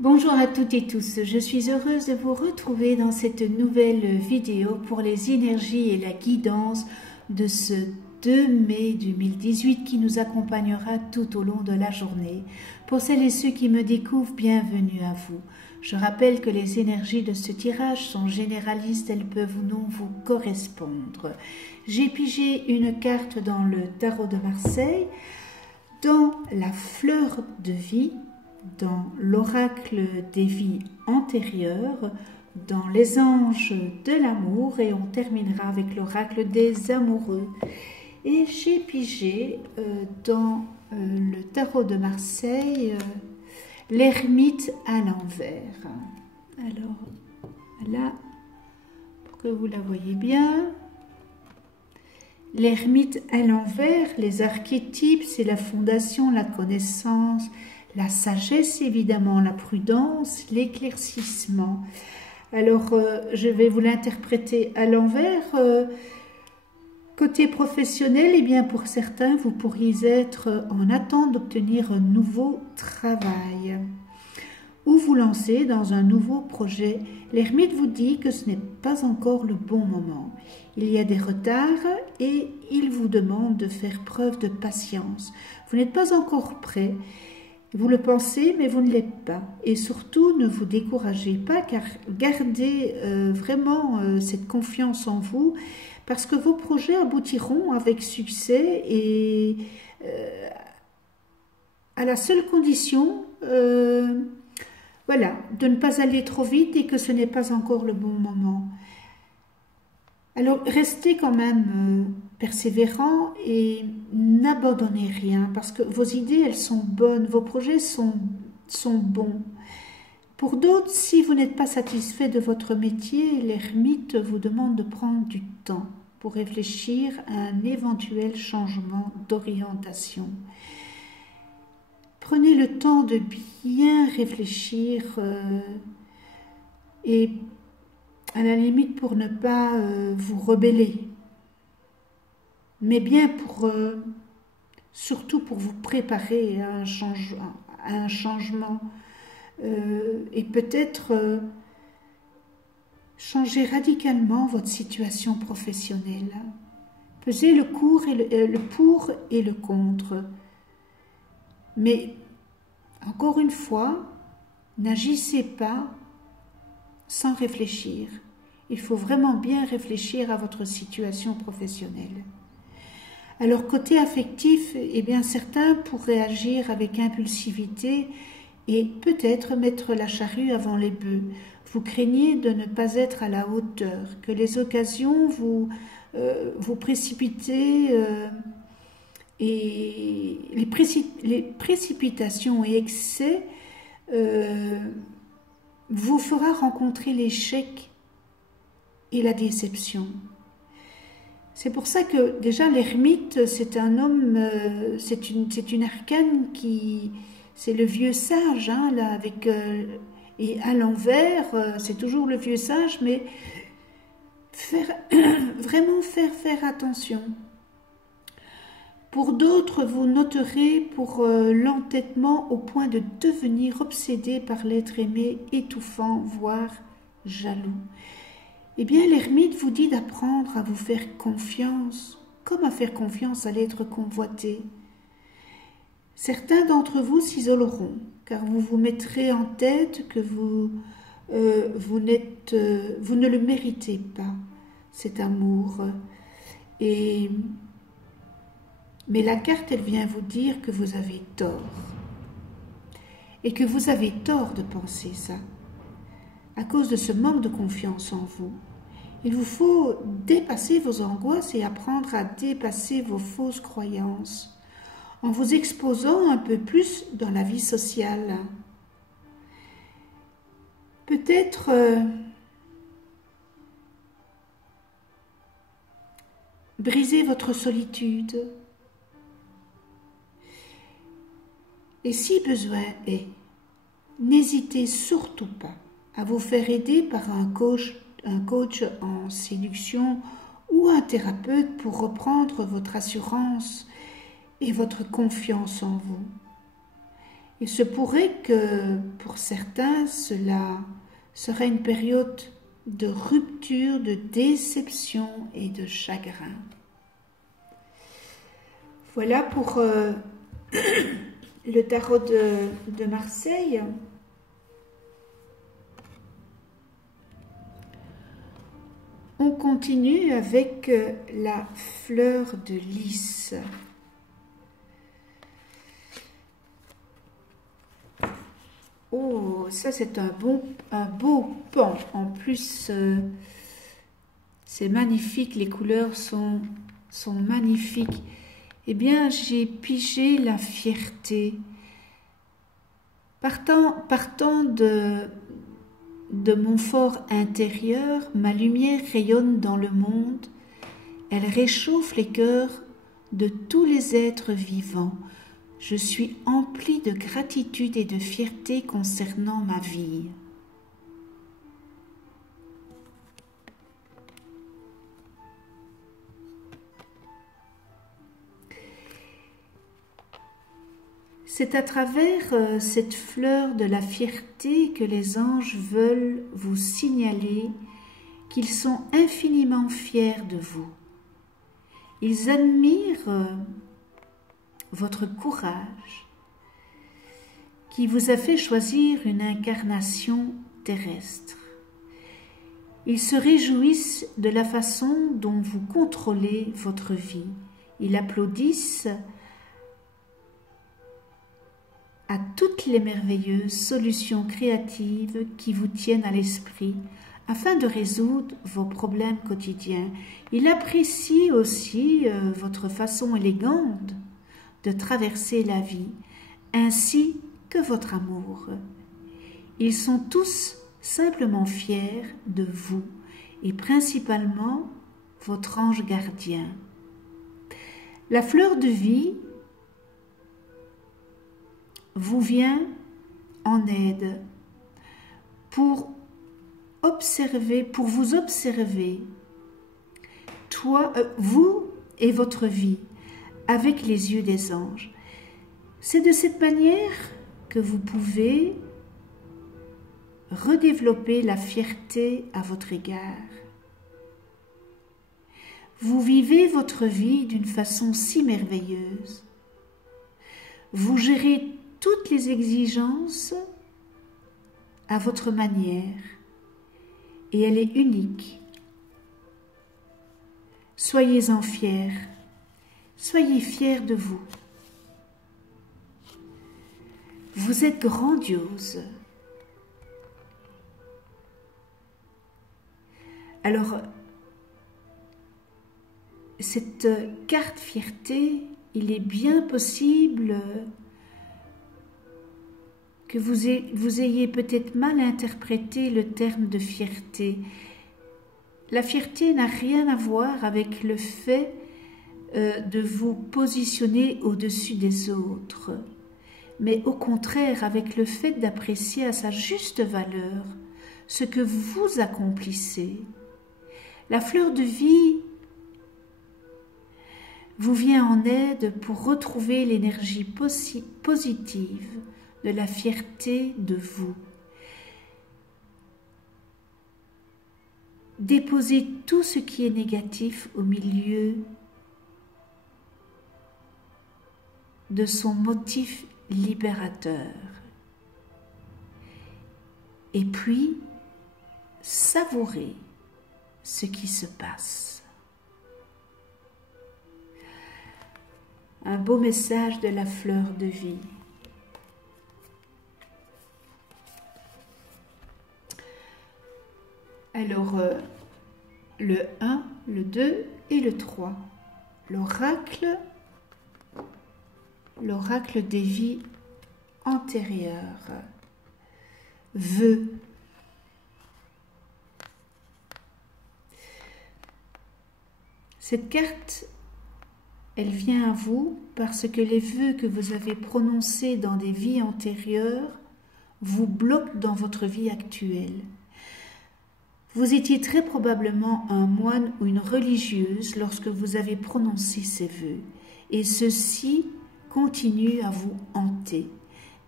Bonjour à toutes et tous, je suis heureuse de vous retrouver dans cette nouvelle vidéo pour les énergies et la guidance de ce 2 mai 2018 qui nous accompagnera tout au long de la journée. Pour celles et ceux qui me découvrent, bienvenue à vous. Je rappelle que les énergies de ce tirage sont généralistes, elles peuvent ou non vous correspondre. J'ai pigé une carte dans le tarot de Marseille, dans la fleur de vie, dans l'oracle des vies antérieures, dans les anges de l'amour et on terminera avec l'oracle des amoureux. Et j'ai pigé dans le tarot de Marseille l'ermite à l'envers. Alors là, pour que vous la voyez bien, l'ermite à l'envers, les archétypes, c'est la fondation, la connaissance, la sagesse évidemment, la prudence, l'éclaircissement. Alors je vais vous l'interpréter à l'envers. Côté professionnel, eh bien pour certains, vous pourriez être en attente d'obtenir un nouveau travail ou vous lancer dans un nouveau projet. L'ermite vous dit que ce n'est pas encore le bon moment. Il y a des retards et il vous demande de faire preuve de patience. Vous n'êtes pas encore prêt. Vous le pensez, mais vous ne l'êtes pas. Et surtout, ne vous découragez pas, car gardez vraiment cette confiance en vous, parce que vos projets aboutiront avec succès et à la seule condition, voilà, de ne pas aller trop vite et que ce n'est pas encore le bon moment. Alors, restez quand même persévérant et n'abandonnez rien parce que vos idées, elles sont bonnes, vos projets sont bons. Pour d'autres, si vous n'êtes pas satisfait de votre métier, l'ermite vous demande de prendre du temps pour réfléchir à un éventuel changement d'orientation. Prenez le temps de bien réfléchir et à la limite pour ne pas vous rebeller, mais bien pour surtout pour vous préparer à un changement et peut-être changer radicalement votre situation professionnelle. Pesez le pour et le contre, mais encore une fois, n'agissez pas sans réfléchir. Il faut vraiment bien réfléchir à votre situation professionnelle. Alors, côté affectif, eh bien, certains pourraient agir avec impulsivité et peut-être mettre la charrue avant les bœufs. Vous craignez de ne pas être à la hauteur, que les occasions vous précipitez et les précipitations et excès vous fera rencontrer l'échec et la déception. C'est pour ça que déjà l'ermite, c'est un homme, c'est une arcane qui, c'est le vieux sage, hein, là, avec et à l'envers, c'est toujours le vieux sage, mais vraiment faire attention. Pour d'autres, vous noterez pour l'entêtement au point de devenir obsédé par l'être aimé, étouffant, voire jaloux. Eh bien, l'ermite vous dit d'apprendre à vous faire confiance, comme à faire confiance à l'être convoité. Certains d'entre vous s'isoleront, car vous vous mettrez en tête que vous ne le méritez pas, cet amour. Mais la carte, elle vient vous dire que vous avez tort. Et que vous avez tort de penser ça. À cause de ce manque de confiance en vous. Il vous faut dépasser vos angoisses et apprendre à dépasser vos fausses croyances en vous exposant un peu plus dans la vie sociale. Peut-être briser votre solitude. Et si besoin est, n'hésitez surtout pas à vous faire aider par un coach en séduction ou un thérapeute pour reprendre votre assurance et votre confiance en vous. Il se pourrait que pour certains, cela sera une période de rupture, de déception et de chagrin. Voilà pour le tarot de Marseille. On continue avec la fleur de lys. Oh, ça c'est un beau pan. En plus, c'est magnifique, les couleurs sont magnifiques. Eh bien, j'ai pigé la fierté. Partant de mon fort intérieur, ma lumière rayonne dans le monde. Elle réchauffe les cœurs de tous les êtres vivants. Je suis emplie de gratitude et de fierté concernant ma vie. C'est à travers cette fleur de la fierté que les anges veulent vous signaler qu'ils sont infiniment fiers de vous. Ils admirent votre courage qui vous a fait choisir une incarnation terrestre. Ils se réjouissent de la façon dont vous contrôlez votre vie. Ils applaudissent à toutes les merveilleuses solutions créatives qui vous tiennent à l'esprit afin de résoudre vos problèmes quotidiens. Ils apprécient aussi votre façon élégante de traverser la vie, ainsi que votre amour. Ils sont tous simplement fiers de vous et principalement votre ange gardien. La fleur de vie vous vient en aide pour vous observer, vous et votre vie, avec les yeux des anges. C'est de cette manière que vous pouvez redévelopper la fierté à votre égard. Vous vivez votre vie d'une façon si merveilleuse. Vous gérez toutes les exigences à votre manière et elle est unique. Soyez-en fiers. Soyez fiers de vous. Vous êtes grandiose. Alors, cette carte fierté, il est bien possible que vous ayez peut-être mal interprété le terme de fierté. La fierté n'a rien à voir avec le fait de vous positionner au-dessus des autres, mais au contraire avec le fait d'apprécier à sa juste valeur ce que vous accomplissez. La fleur de vie vous vient en aide pour retrouver l'énergie positive de la fierté de vous. Déposez tout ce qui est négatif au milieu de son motif libérateur. Et puis, savourez ce qui se passe. Un beau message de la fleur de vie. Alors, le 1, le 2 et le 3. L'oracle des vies antérieures. Vœux. Cette carte, elle vient à vous parce que les vœux que vous avez prononcés dans des vies antérieures vous bloquent dans votre vie actuelle. Vous étiez très probablement un moine ou une religieuse lorsque vous avez prononcé ces vœux, et ceux-ci continuent à vous hanter.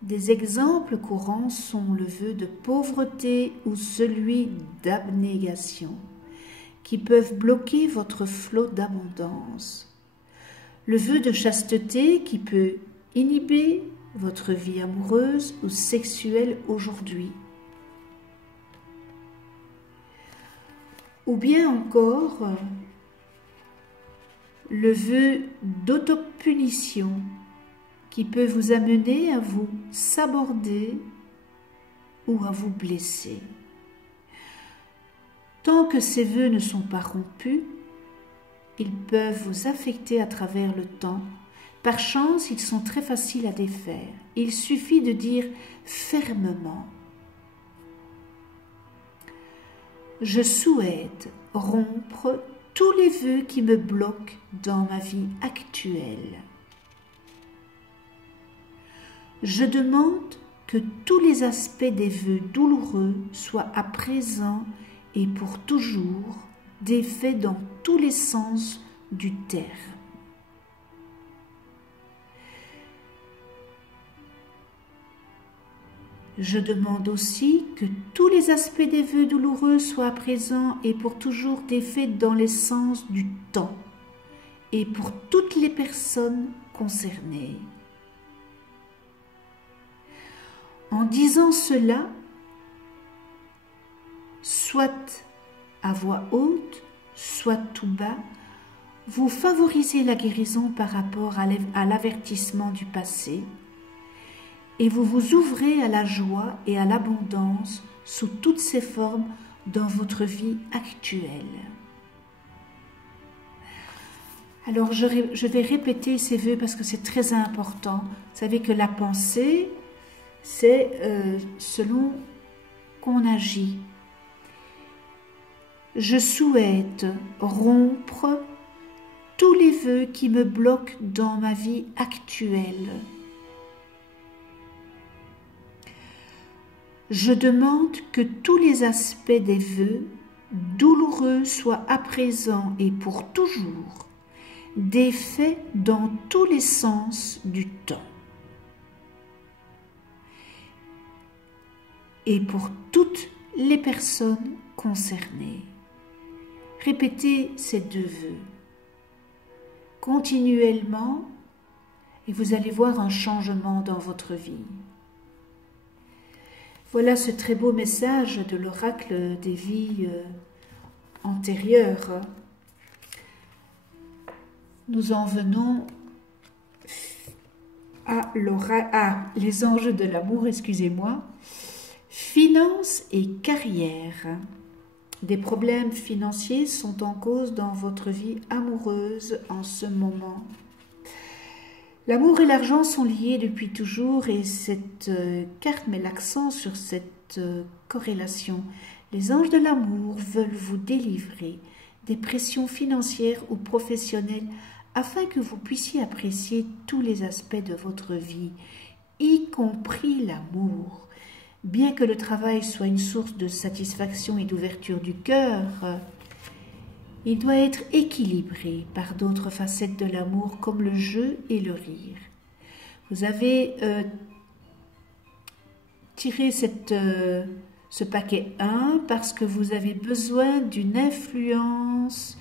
Des exemples courants sont le vœu de pauvreté ou celui d'abnégation, qui peuvent bloquer votre flot d'abondance. Le vœu de chasteté qui peut inhiber votre vie amoureuse ou sexuelle aujourd'hui. Ou bien encore le vœu d'autopunition qui peut vous amener à vous saborder ou à vous blesser. Tant que ces vœux ne sont pas rompus, ils peuvent vous affecter à travers le temps. Par chance, ils sont très faciles à défaire. Il suffit de dire fermement: je souhaite rompre tous les vœux qui me bloquent dans ma vie actuelle. Je demande que tous les aspects des vœux douloureux soient à présent et pour toujours défaits dans tous les sens du terme. Je demande aussi que tous les aspects des vœux douloureux soient à présent et pour toujours défaits dans les sens du temps et pour toutes les personnes concernées. En disant cela, soit à voix haute, soit tout bas, vous favorisez la guérison par rapport à l'avertissement du passé et vous vous ouvrez à la joie et à l'abondance sous toutes ses formes dans votre vie actuelle. Alors je vais répéter ces vœux parce que c'est très important. Vous savez que la pensée, c'est selon qu'on agit. Je souhaite rompre tous les vœux qui me bloquent dans ma vie actuelle. Je demande que tous les aspects des vœux douloureux soient à présent et pour toujours défaits dans tous les sens du temps. Et pour toutes les personnes concernées. Répétez ces deux vœux continuellement et vous allez voir un changement dans votre vie. Voilà ce très beau message de l'oracle des vies antérieures. Nous en venons à les anges de l'amour, excusez-moi. Finances et carrière. Des problèmes financiers sont en cause dans votre vie amoureuse en ce moment. L'amour et l'argent sont liés depuis toujours et cette carte met l'accent sur cette corrélation. Les anges de l'amour veulent vous délivrer des pressions financières ou professionnelles afin que vous puissiez apprécier tous les aspects de votre vie, y compris l'amour. Bien que le travail soit une source de satisfaction et d'ouverture du cœur, il doit être équilibré par d'autres facettes de l'amour comme le jeu et le rire. Vous avez tiré ce paquet 1 parce que vous avez besoin d'une influence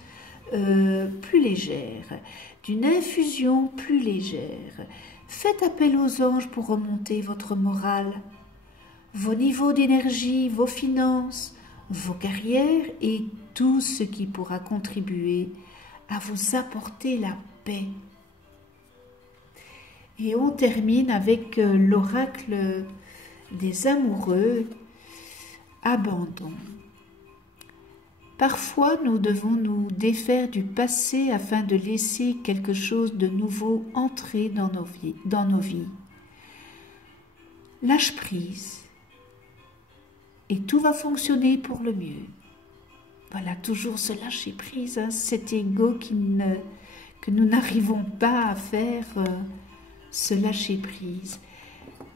plus légère, d'une infusion plus légère. Faites appel aux anges pour remonter votre morale, vos niveaux d'énergie, vos finances, vos carrières et tout ce qui pourra contribuer à vous apporter la paix. Et on termine avec l'oracle des amoureux, abandon. Parfois, nous devons nous défaire du passé afin de laisser quelque chose de nouveau entrer dans nos vies. Lâche prise. Et tout va fonctionner pour le mieux. Voilà, toujours se lâcher prise, hein, cet ego que nous n'arrivons pas à faire, se lâcher prise.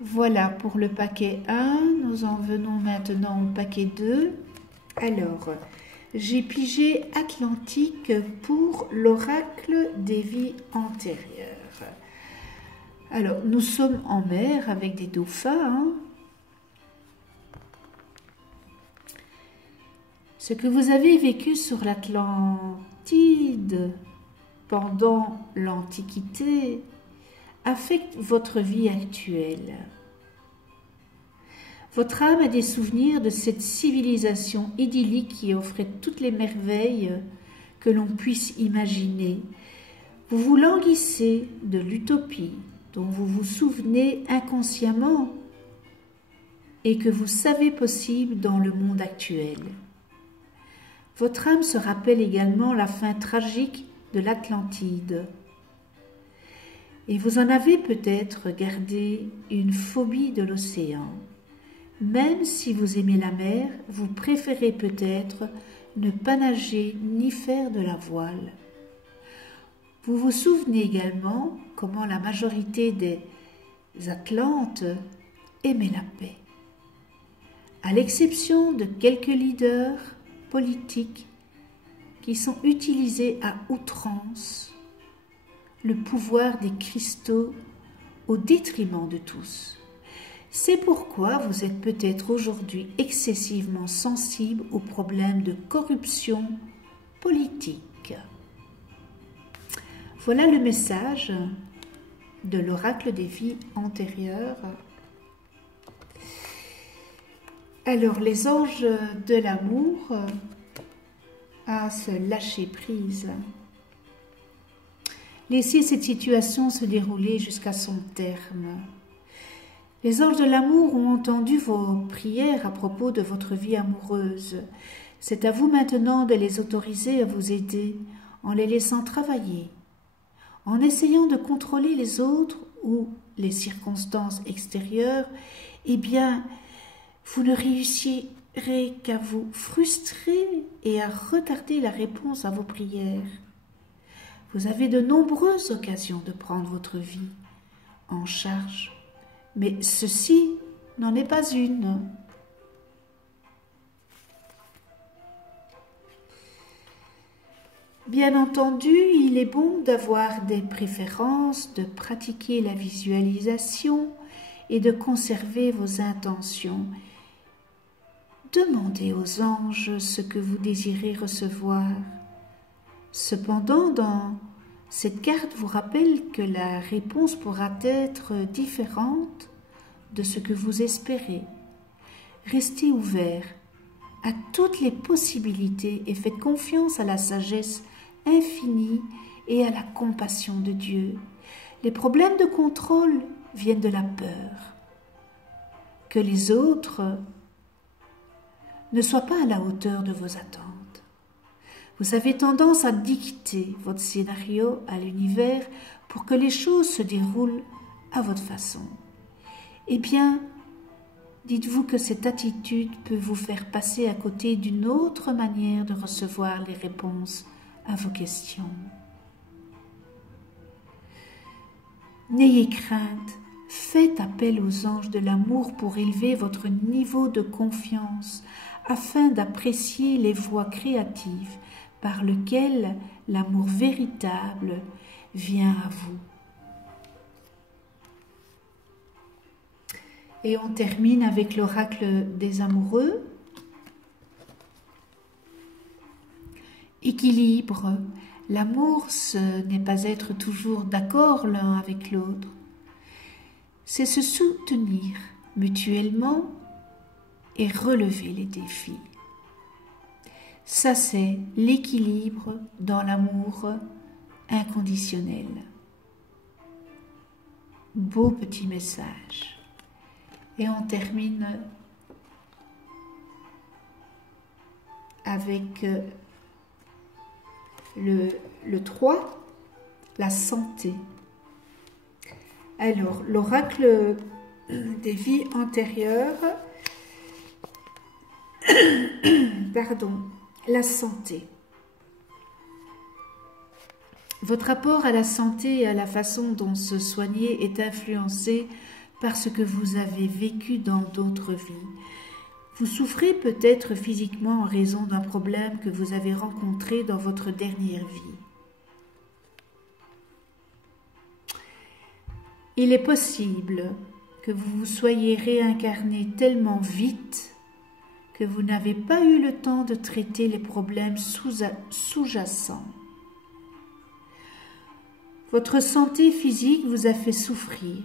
Voilà pour le paquet 1, nous en venons maintenant au paquet 2. Alors, j'ai pigé Atlantique pour l'oracle des vies antérieures. Alors, nous sommes en mer avec des dauphins. Hein. Ce que vous avez vécu sur l'Atlantide pendant l'Antiquité affecte votre vie actuelle. Votre âme a des souvenirs de cette civilisation idyllique qui offrait toutes les merveilles que l'on puisse imaginer. Vous vous languissez de l'utopie dont vous vous souvenez inconsciemment et que vous savez possible dans le monde actuel. Votre âme se rappelle également la fin tragique de l'Atlantide. Et vous en avez peut-être gardé une phobie de l'océan. Même si vous aimez la mer, vous préférez peut-être ne pas nager ni faire de la voile. Vous vous souvenez également comment la majorité des Atlantes aimaient la paix. À l'exception de quelques leaders politiques qui sont utilisés à outrance le pouvoir des cristaux au détriment de tous. C'est pourquoi vous êtes peut-être aujourd'hui excessivement sensible aux problèmes de corruption politique. Voilà le message de l'oracle des vies antérieures. Alors, les anges de l'amour à se lâcher prise. Laissez cette situation se dérouler jusqu'à son terme. Les anges de l'amour ont entendu vos prières à propos de votre vie amoureuse. C'est à vous maintenant de les autoriser à vous aider en les laissant travailler, en essayant de contrôler les autres ou les circonstances extérieures. Eh bien, vous ne réussirez qu'à vous frustrer et à retarder la réponse à vos prières. Vous avez de nombreuses occasions de prendre votre vie en charge, mais ceci n'en est pas une. Bien entendu, il est bon d'avoir des préférences, de pratiquer la visualisation et de conserver vos intentions. Demandez aux anges ce que vous désirez recevoir. Cependant, dans cette carte vous rappelle que la réponse pourra être différente de ce que vous espérez. Restez ouvert à toutes les possibilités et faites confiance à la sagesse infinie et à la compassion de Dieu. Les problèmes de contrôle viennent de la peur que les autres ne soient pas à la hauteur de vos attentes. Vous avez tendance à dicter votre scénario à l'univers pour que les choses se déroulent à votre façon. Eh bien, dites-vous que cette attitude peut vous faire passer à côté d'une autre manière de recevoir les réponses à vos questions. N'ayez crainte, faites appel aux anges de l'amour pour élever votre niveau de confiance afin d'apprécier les voies créatives par lesquelles l'amour véritable vient à vous. Et on termine avec l'oracle des amoureux. Équilibre. L'amour, ce n'est pas être toujours d'accord l'un avec l'autre. C'est se soutenir mutuellement et relever les défis. Ça, c'est l'équilibre dans l'amour inconditionnel. Beau petit message. Et on termine avec le 3, la santé. Alors, l'oracle des vies antérieures, pardon, la santé. Votre rapport à la santé et à la façon dont se soigner est influencé par ce que vous avez vécu dans d'autres vies. Vous souffrez peut-être physiquement en raison d'un problème que vous avez rencontré dans votre dernière vie. Il est possible que vous vous soyez réincarné tellement vite que vous n'avez pas eu le temps de traiter les problèmes sous-jacents. Votre santé physique vous a fait souffrir,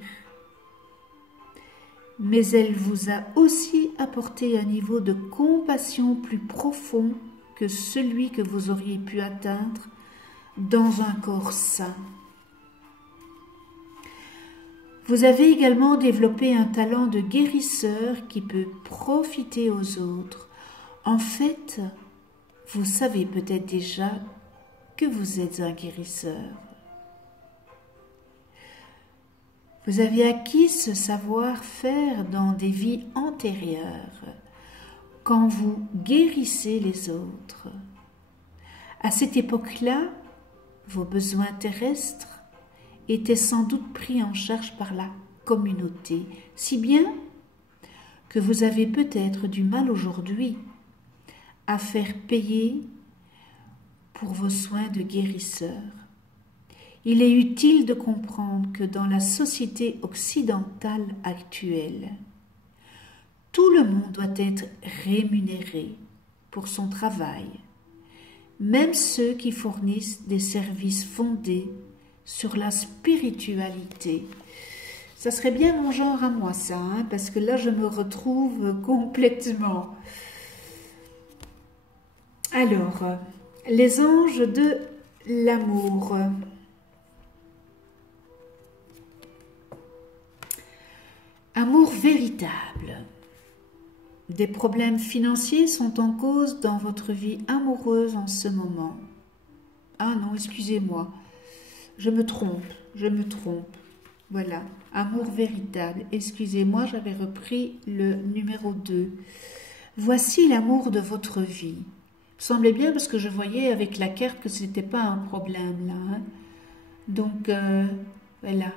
mais elle vous a aussi apporté un niveau de compassion plus profond que celui que vous auriez pu atteindre dans un corps sain. Vous avez également développé un talent de guérisseur qui peut profiter aux autres. En fait, vous savez peut-être déjà que vous êtes un guérisseur. Vous avez acquis ce savoir-faire dans des vies antérieures, quand vous guérissez les autres. À cette époque-là, vos besoins terrestres étaient sans doute pris en charge par la communauté, si bien que vous avez peut-être du mal aujourd'hui à faire payer pour vos soins de guérisseur. Il est utile de comprendre que dans la société occidentale actuelle, tout le monde doit être rémunéré pour son travail, même ceux qui fournissent des services fondés sur la spiritualité. Ça serait bien mon genre à moi, ça, hein, parce que là, je me retrouve complètement. Alors, les anges de l'amour. Amour véritable. Des problèmes financiers sont en cause dans votre vie amoureuse en ce moment. Ah non, excusez-moi. Je me trompe. Voilà, amour véritable. Excusez-moi, j'avais repris le numéro 2. Voici l'amour de votre vie. Il me semblait bien parce que je voyais avec la carte que ce n'était pas un problème là. Hein. Donc, voilà.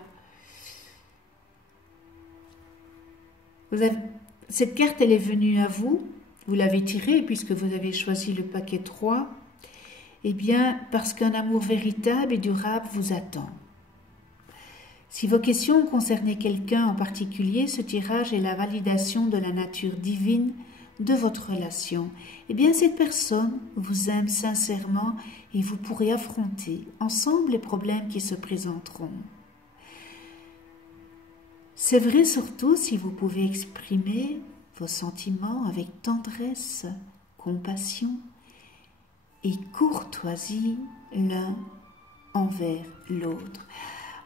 Cette carte, elle est venue à vous. Vous l'avez tirée puisque vous avez choisi le paquet 3. Eh bien, parce qu'un amour véritable et durable vous attend. Si vos questions concernaient quelqu'un en particulier, ce tirage est la validation de la nature divine de votre relation. Eh bien, cette personne vous aime sincèrement et vous pourrez affronter ensemble les problèmes qui se présenteront. C'est vrai surtout si vous pouvez exprimer vos sentiments avec tendresse, compassion et courtoisie l'un envers l'autre.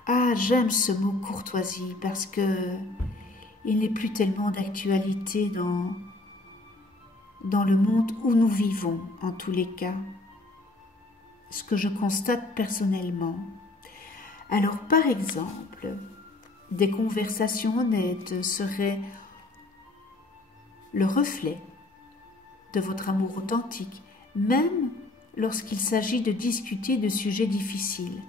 Ah, j'aime ce mot courtoisie parce que il n'est plus tellement d'actualité dans le monde où nous vivons, en tous les cas. Ce que je constate personnellement. Alors, par exemple, des conversations honnêtes seraient le reflet de votre amour authentique, même lorsqu'il s'agit de discuter de sujets difficiles.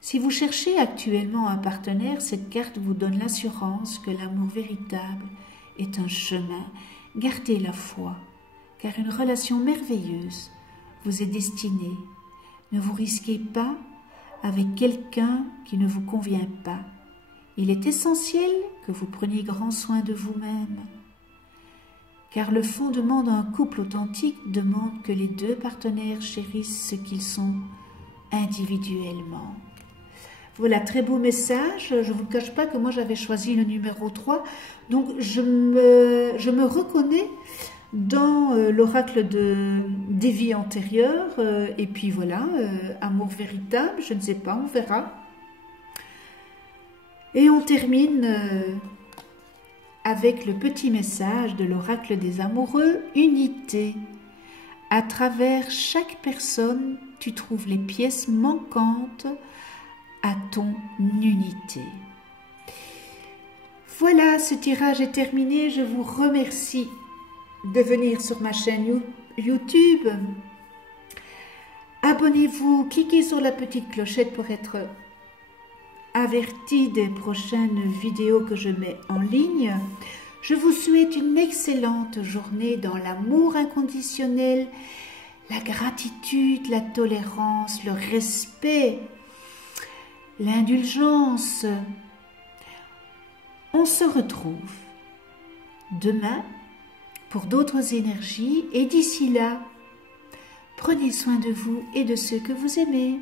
Si vous cherchez actuellement un partenaire, cette carte vous donne l'assurance que l'amour véritable est un chemin. Gardez la foi, car une relation merveilleuse vous est destinée. Ne vous risquez pas avec quelqu'un qui ne vous convient pas. Il est essentiel que vous preniez grand soin de vous-même, car le fondement d'un couple authentique demande que les deux partenaires chérissent ce qu'ils sont individuellement. Voilà, très beau message. Je ne vous cache pas que moi j'avais choisi le numéro 3, donc je me reconnais dans l'oracle des vies antérieures, et puis voilà, amour véritable, je ne sais pas, on verra. Et on termine avec le petit message de l'oracle des amoureux, unité. À travers chaque personne, tu trouves les pièces manquantes à ton unité. Voilà, ce tirage est terminé. Je vous remercie de venir sur ma chaîne YouTube. Abonnez-vous, cliquez sur la petite clochette pour être averti des prochaines vidéos que je mets en ligne. Je vous souhaite une excellente journée dans l'amour inconditionnel, la gratitude, la tolérance, le respect, l'indulgence, On se retrouve demain pour d'autres énergies et d'ici là, prenez soin de vous et de ceux que vous aimez.